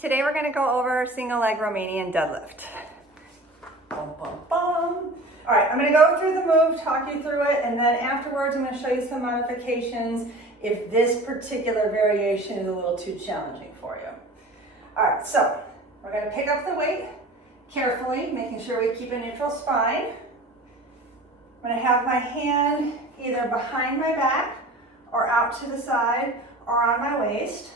Today we're going to go over single leg Romanian deadlift. Bum, bum, bum. All right, I'm going to go through the move, talk you through it, and then afterwards I'm going to show you some modifications if this particular variation is a little too challenging for you. All right, so we're going to pick up the weight carefully, making sure we keep a neutral spine. I'm going to have my hand either behind my back or out to the side or on my waist.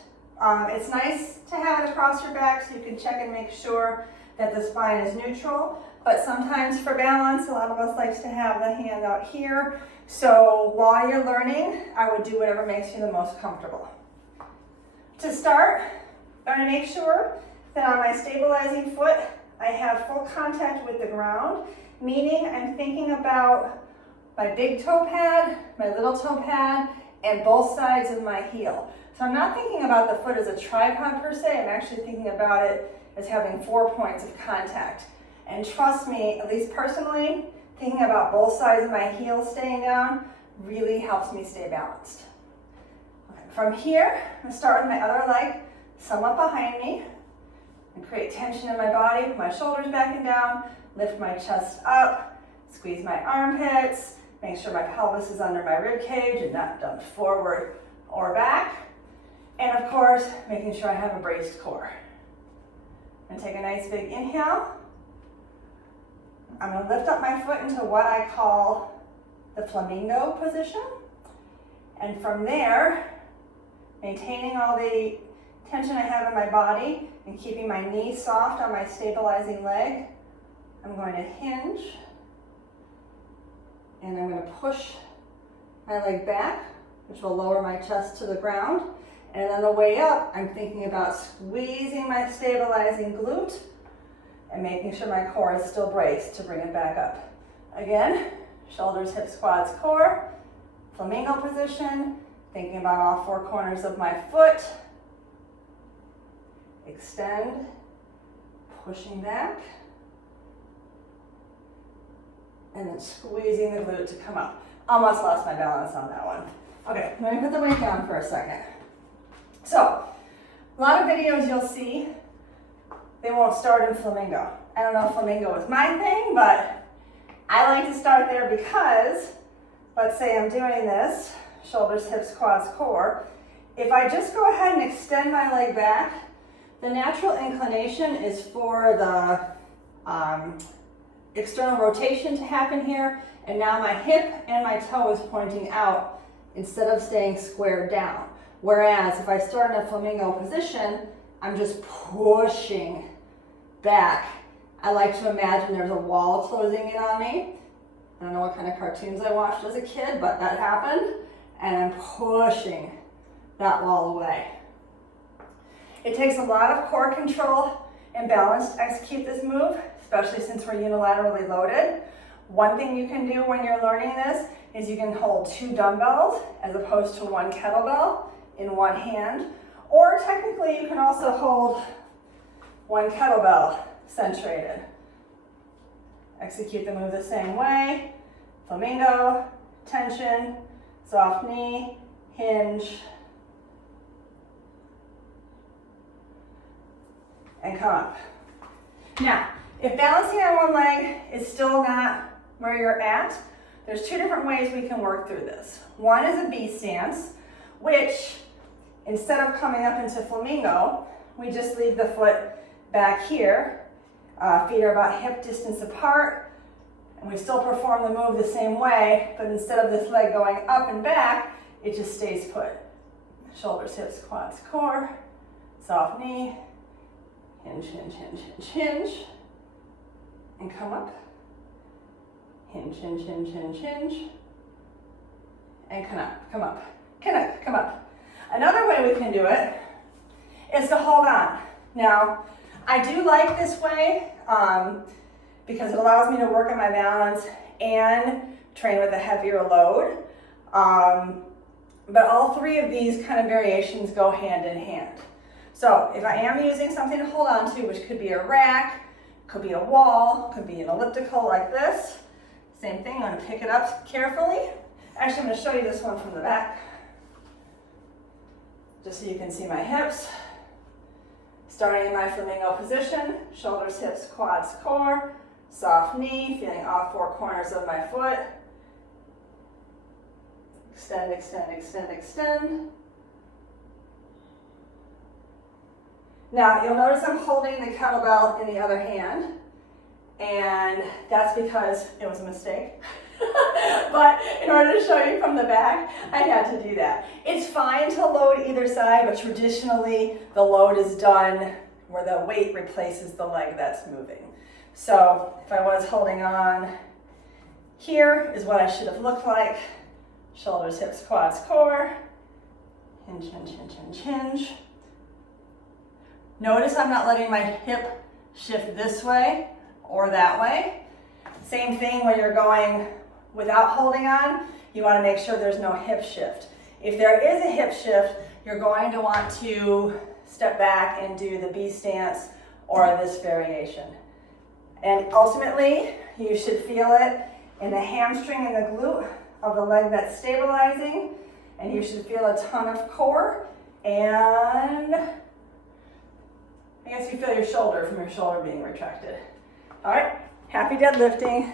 It's nice to have it across your back so you can check and make sure that the spine is neutral, but sometimes for balance, a lot of us likes to have the hand out here. So while you're learning, I would do whatever makes you the most comfortable. To start, I'm going to make sure that on my stabilizing foot, I have full contact with the ground, meaning I'm thinking about my big toe pad, my little toe pad, and both sides of my heel. So I'm not thinking about the foot as a tripod per se, I'm actually thinking about it as having 4 points of contact. And trust me, at least personally, thinking about both sides of my heel staying down really helps me stay balanced. Okay, from here, I'm going to start with my other leg somewhat behind me and create tension in my body, put my shoulders back and down, lift my chest up, squeeze my armpits, make sure my pelvis is under my rib cage and not dumped forward or back. And of course, making sure I have a braced core. And take a nice big inhale. I'm going to lift up my foot into what I call the flamingo position. And from there, maintaining all the tension I have in my body and keeping my knee soft on my stabilizing leg, I'm going to hinge. And I'm going to push my leg back, which will lower my chest to the ground. And on the way up, I'm thinking about squeezing my stabilizing glute and making sure my core is still braced to bring it back up. Again, shoulders, hips, quads, core, flamingo position, thinking about all 4 corners of my foot. Extend, pushing back, and then squeezing the glute to come up. Almost lost my balance on that one. Okay, let me put the weight down for a second. So, a lot of videos you'll see, they won't start in flamingo. I don't know if flamingo is my thing, but I like to start there because, let's say I'm doing this, shoulders, hips, quads, core. If I just go ahead and extend my leg back, the natural inclination is for the external rotation to happen here, and now my hip and my toe is pointing out instead of staying squared down. Whereas if I start in a flamingo position, I'm just pushing back. I like to imagine there's a wall closing in on me. I don't know what kind of cartoons I watched as a kid, but that happened. And I'm pushing that wall away. It takes a lot of core control and balance to execute this move, especially since we're unilaterally loaded. One thing you can do when you're learning this is you can hold 2 dumbbells as opposed to 1 kettlebell in one hand, or technically you can also hold 1 kettlebell centrated. Execute the move the same way. Flamingo, tension, soft knee, hinge, and come up. Now, if balancing on one leg is still not where you're at, there's 2 different ways we can work through this. One is a B stance, which instead of coming up into flamingo, we just leave the foot back here. Feet are about hip distance apart, and we still perform the move the same way, but instead of this leg going up and back, it just stays put. Shoulders, hips, quads, core, soft knee, hinge, hinge, hinge, hinge, hinge, and come up. Hinge, hinge, hinge, hinge, hinge, and come up, come up, come up. Another way we can do it is to hold on. Now, I do like this way because it allows me to work on my balance and train with a heavier load. But all 3 of these kind of variations go hand in hand. So if I am using something to hold on to, which could be a rack, could be a wall, could be an elliptical like this, same thing, I'm going to pick it up carefully. Actually, I'm going to show you this one from the back, just so you can see my hips. starting in my flamingo position, shoulders, hips, quads, core, soft knee, feeling all four corners of my foot. Extend, extend, extend, extend. Now, you'll notice I'm holding the kettlebell in the other hand, and that's because it was a mistake. But in order to show you from the back, I had to do that. It's fine to load either side, but traditionally the load is done where the weight replaces the leg that's moving. So if I was holding on, here is what I should have looked like. Shoulders, hips, quads, core. Hinge, hinge, hinge, hinge, hinge. Notice I'm not letting my hip shift this way or that way. Same thing when you're going without holding on, you want to make sure there's no hip shift. If there is a hip shift, you're going to want to step back and do the B stance or this variation. And ultimately, you should feel it in the hamstring and the glute of the leg that's stabilizing, and you should feel a ton of core, and I guess you feel your shoulder from your shoulder being retracted. All right, happy deadlifting.